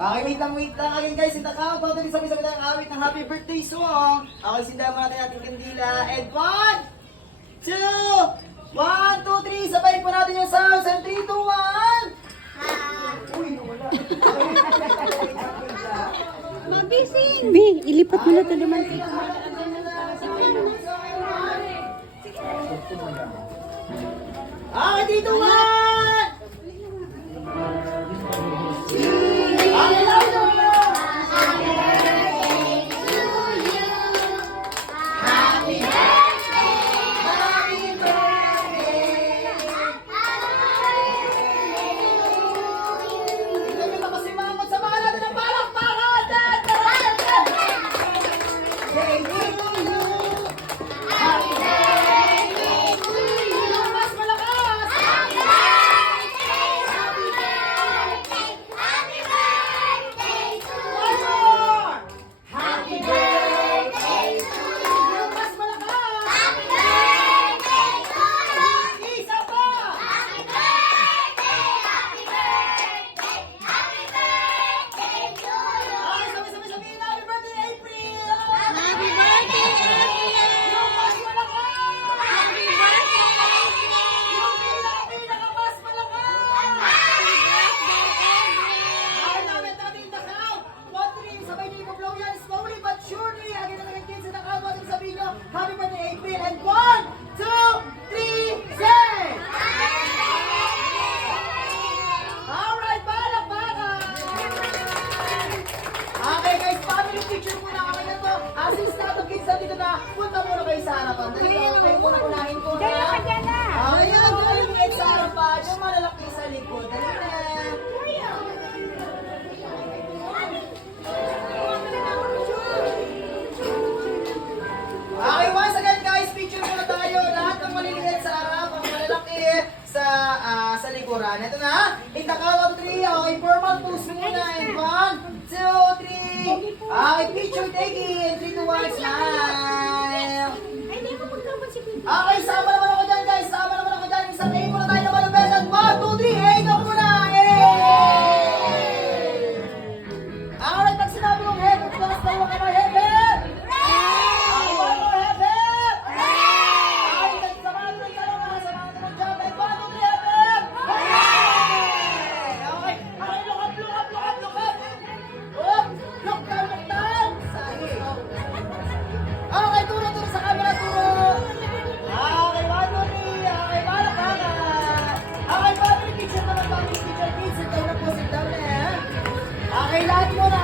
Okay, wait lang again guys. Sinta ka, pwede sabi-sabi ng awit ng happy birthday song. Okay, sindahan mo natin ating kandila. And 1, 2, 1, 2, 3. Sabay po natin yung sounds. And 3, 2, 1. Uy, wala. Mabising! Bi, ilipat mo na ito naman. Okay, 3, 2, 1. Happy birthday, April! And 1, 2, 3, say! Alright, palakpakan! Okay guys, family picture muna kami na to. Assistant of kids na dito na. Punta muna kayo sa harapan. Dali lang, kayo muna unahin ko na. Diyan ka dyan na. Ayun, galing sa harapan. Yung malalaki sa likod. Dali na. Okay, once again guys, picture muna tayo. Lahat ng maliliit sa harap, ang malalaki sa likuran. Ito na, in the count of 3, okay, formal pose muna. And 1, 2, 3. Okay, picture taking. 3, 2, 1, smile. Okay, sama naman ako dyan guys. Sama naman ako dyan. Isang name muna tayo naman ng best. And 1, 2, 3, hey, ikaw muna. Alright, pag sinabi kong head, at talas tayo ka na head. Okay, lahat mo na.